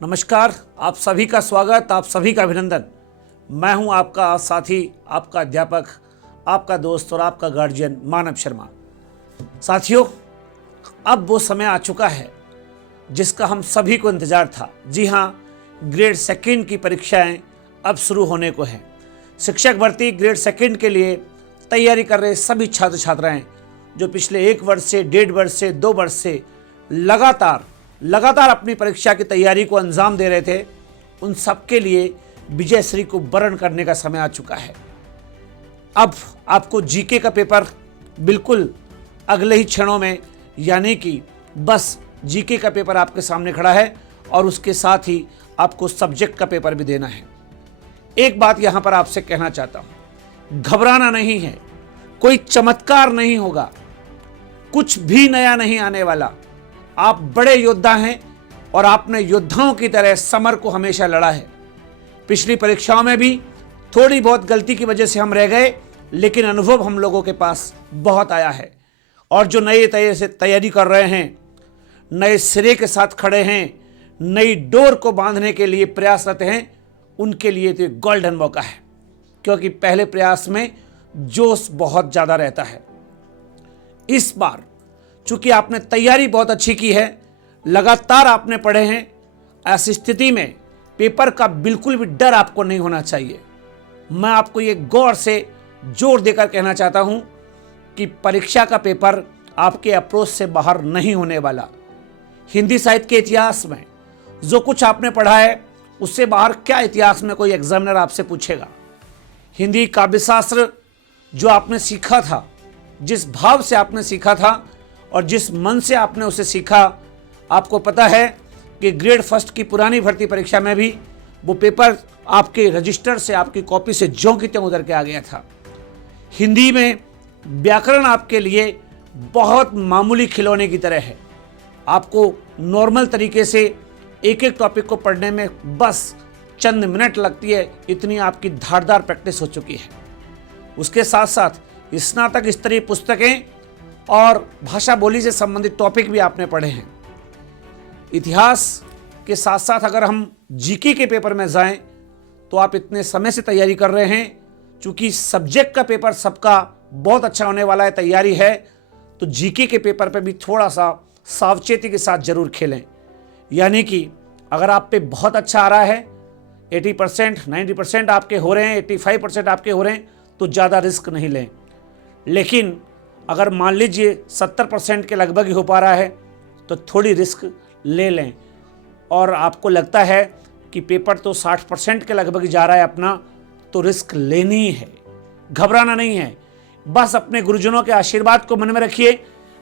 नमस्कार, आप सभी का स्वागत, आप सभी का अभिनंदन। मैं हूं आपका साथी, आपका अध्यापक, आपका दोस्त और आपका गार्जियन मानव शर्मा। साथियों, अब वो समय आ चुका है जिसका हम सभी को इंतजार था। जी हां, ग्रेड सेकंड की परीक्षाएं अब शुरू होने को हैं। शिक्षक भर्ती ग्रेड सेकंड के लिए तैयारी कर रहे सभी छात्र छात्राएं जो पिछले 1 वर्ष से, 1.5 वर्ष से, 2 वर्ष से लगातार अपनी परीक्षा की तैयारी को अंजाम दे रहे थे, उन सबके लिए विजय श्री को वरण करने का समय आ चुका है। अब आपको जीके का पेपर बिल्कुल अगले ही क्षणों में, यानी कि बस जीके का पेपर आपके सामने खड़ा है और उसके साथ ही आपको सब्जेक्ट का पेपर भी देना है। एक बात यहां पर आपसे कहना चाहता हूं, घबराना नहीं है, कोई चमत्कार नहीं होगा, कुछ भी नया नहीं आने वाला। आप बड़े योद्धा हैं और आपने योद्धाओं की तरह समर को हमेशा लड़ा है। पिछली परीक्षाओं में भी थोड़ी बहुत गलती की वजह से हम रह गए, लेकिन अनुभव हम लोगों के पास बहुत आया है। और जो नए तरह से तैयारी कर रहे हैं, नए सिरे के साथ खड़े हैं, नई डोर को बांधने के लिए प्रयासरत हैं, उनके लिए तो गोल्डन मौका है, क्योंकि पहले प्रयास में जोश बहुत ज़्यादा रहता है। इस बार चूंकि आपने तैयारी बहुत अच्छी की है, लगातार आपने पढ़े हैं, ऐसी स्थिति में पेपर का बिल्कुल भी डर आपको नहीं होना चाहिए। मैं आपको ये गौर से जोर देकर कहना चाहता हूं कि परीक्षा का पेपर आपके अप्रोच से बाहर नहीं होने वाला। हिंदी साहित्य के इतिहास में जो कुछ आपने पढ़ा है, उससे बाहर क्या इतिहास में कोई एग्जामिनर आपसे पूछेगा। हिंदी काव्यशास्त्र जो आपने सीखा था, जिस भाव से आपने सीखा था और जिस मन से आपने उसे सीखा, आपको पता है कि ग्रेड फर्स्ट की पुरानी भर्ती परीक्षा में भी वो पेपर आपके रजिस्टर से, आपकी कॉपी से ज्यों की त्यों उतर के आ गया था। हिंदी में व्याकरण आपके लिए बहुत मामूली खिलौने की तरह है। आपको नॉर्मल तरीके से एक एक टॉपिक को पढ़ने में बस चंद मिनट लगती है, इतनी आपकी धारदार प्रैक्टिस हो चुकी है। उसके साथ साथ स्नातक स्तरीय पुस्तकें और भाषा बोली से संबंधित टॉपिक भी आपने पढ़े हैं। इतिहास के साथ साथ अगर हम जीके के पेपर में जाएं, तो आप इतने समय से तैयारी कर रहे हैं, चूंकि सब्जेक्ट का पेपर सबका बहुत अच्छा होने वाला है, तैयारी है, तो जीके के पेपर पे भी थोड़ा सा सावचेती के साथ जरूर खेलें। यानी कि अगर आप पे बहुत अच्छा आ रहा है, 80%, 90% आपके हो रहे हैं, 85% आपके हो रहे हैं, तो ज़्यादा रिस्क नहीं लें। लेकिन अगर मान लीजिए 70% के लगभग ही हो पा रहा है, तो थोड़ी रिस्क ले लें। और आपको लगता है कि पेपर तो 60% के लगभग जा रहा है अपना, तो रिस्क लेनी ही है, घबराना नहीं है। बस अपने गुरुजनों के आशीर्वाद को मन में रखिए,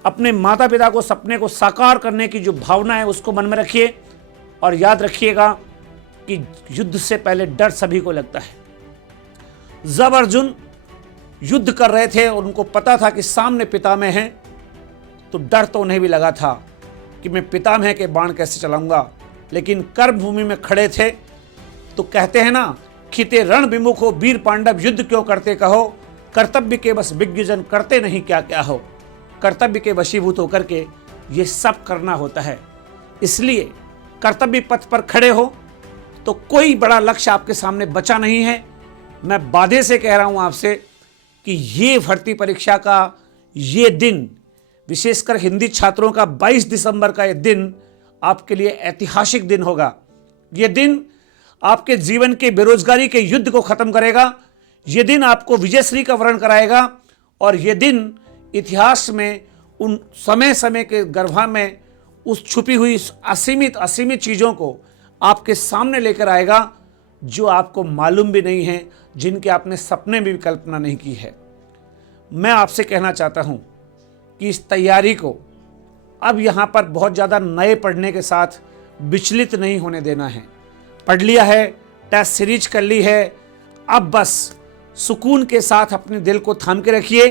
अपने माता पिता को सपने को साकार करने की जो भावना है उसको मन में रखिए, और याद रखिएगा कि युद्ध से पहले डर सभी को लगता है। जब अर्जुन युद्ध कर रहे थे और उनको पता था कि सामने पितामह हैं, तो डर तो उन्हें भी लगा था कि मैं पितामह के बाण कैसे चलाऊंगा, लेकिन कर्म भूमि में खड़े थे। तो कहते हैं ना, खिते रण विमुख हो वीर पांडव युद्ध क्यों करते कहो, कर्तव्य के बस विज्ञजन करते नहीं क्या क्या हो। कर्तव्य के वशीभूत होकर के ये सब करना होता है। इसलिए कर्तव्य पथ पर खड़े हो तो कोई बड़ा लक्ष्य आपके सामने बचा नहीं है। मैं वादे से कह रहा हूं आपसे कि ये भर्ती परीक्षा का ये दिन, विशेषकर हिंदी छात्रों का 22 दिसंबर का ये दिन आपके लिए ऐतिहासिक दिन होगा। ये दिन आपके जीवन के बेरोजगारी के युद्ध को खत्म करेगा। ये दिन आपको विजयश्री का वरण कराएगा, और ये दिन इतिहास में उन समय समय के गर्भा में उस छुपी हुई असीमित चीज़ों को आपके सामने लेकर आएगा, जो आपको मालूम भी नहीं है, जिनके आपने सपने में भी कल्पना नहीं की है। मैं आपसे कहना चाहता हूं कि इस तैयारी को अब यहां पर बहुत ज़्यादा नए पढ़ने के साथ विचलित नहीं होने देना है। पढ़ लिया है, टेस्ट सीरीज कर ली है, अब बस सुकून के साथ अपने दिल को थाम के रखिए।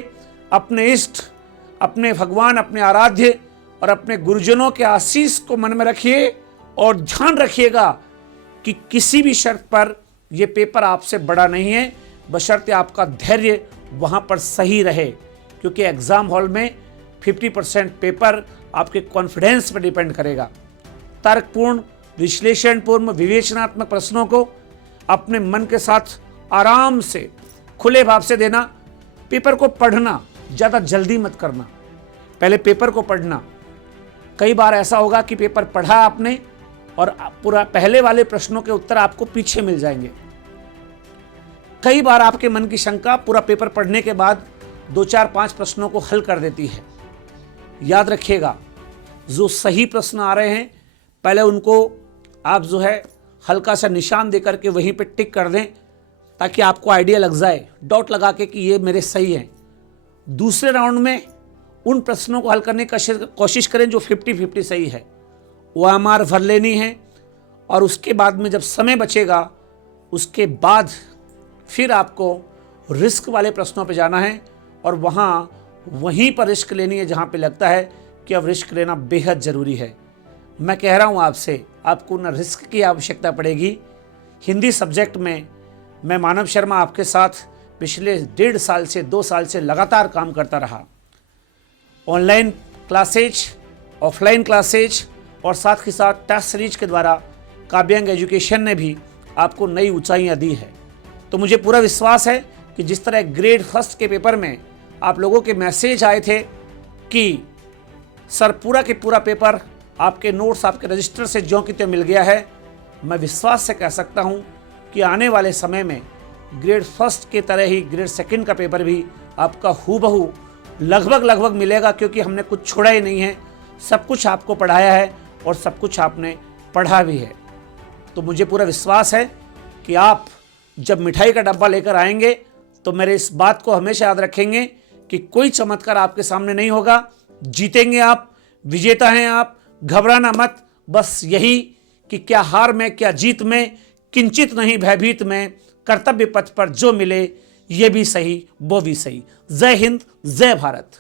अपने इष्ट, अपने भगवान, अपने आराध्य और अपने गुरुजनों के आशीष को मन में रखिए, और ध्यान रखिएगा कि किसी भी शर्त पर यह पेपर आपसे बड़ा नहीं है, बशर्ते आपका धैर्य वहां पर सही रहे, क्योंकि एग्जाम हॉल में 50% पेपर आपके कॉन्फिडेंस पर डिपेंड करेगा। तर्कपूर्ण विश्लेषणपूर्ण विवेचनात्मक प्रश्नों को अपने मन के साथ आराम से खुले भाव से देना। पेपर को पढ़ना, ज़्यादा जल्दी मत करना, पहले पेपर को पढ़ना। कई बार ऐसा होगा कि पेपर पढ़ा आपने और पूरा पहले वाले प्रश्नों के उत्तर आपको पीछे मिल जाएंगे। कई बार आपके मन की शंका पूरा पेपर पढ़ने के बाद 2, 4, 5 प्रश्नों को हल कर देती है। याद रखिएगा, जो सही प्रश्न आ रहे हैं पहले उनको आप जो है हल्का सा निशान दे करके वहीं पे टिक कर दें, ताकि आपको आइडिया लग जाए, डॉट लगा के कि ये मेरे सही हैं। दूसरे राउंड में उन प्रश्नों को हल करने की कोशिश करें जो 50-50 सही है, OMR भर लेनी है। और उसके बाद में जब समय बचेगा, उसके बाद फिर आपको रिस्क वाले प्रश्नों पे जाना है और वहीं पर रिस्क लेनी है जहाँ पे लगता है कि अब रिस्क लेना बेहद ज़रूरी है। मैं कह रहा हूँ आपसे, आपको न रिस्क की आवश्यकता पड़ेगी। हिंदी सब्जेक्ट में मैं मानव शर्मा आपके साथ पिछले 1.5 साल से 2 साल से लगातार काम करता रहा। ऑनलाइन क्लासेज, ऑफलाइन क्लासेज और साथ ही साथ टेस्ट सीरीज के द्वारा काव्यांग एजुकेशन ने भी आपको नई ऊंचाइयां दी है। तो मुझे पूरा विश्वास है कि जिस तरह ग्रेड फर्स्ट के पेपर में आप लोगों के मैसेज आए थे कि सर पूरा के पूरा पेपर आपके नोट्स आपके रजिस्टर से ज्यों की त्यों मिल गया है, मैं विश्वास से कह सकता हूं कि आने वाले समय में ग्रेड फर्स्ट के तरह ही ग्रेड सेकंड का पेपर भी आपका हूबहू लगभग मिलेगा, क्योंकि हमने कुछ छोड़ा ही नहीं है। सब कुछ आपको पढ़ाया है और सब कुछ आपने पढ़ा भी है। तो मुझे पूरा विश्वास है कि आप जब मिठाई का डब्बा लेकर आएंगे तो मेरे इस बात को हमेशा याद रखेंगे कि कोई चमत्कार आपके सामने नहीं होगा। जीतेंगे आप, विजेता हैं आप, घबराना मत। बस यही कि क्या हार में क्या जीत में, किंचित नहीं भयभीत में, कर्तव्य पथ पर जो मिले ये भी सही वो भी सही। जय हिंद, जय भारत।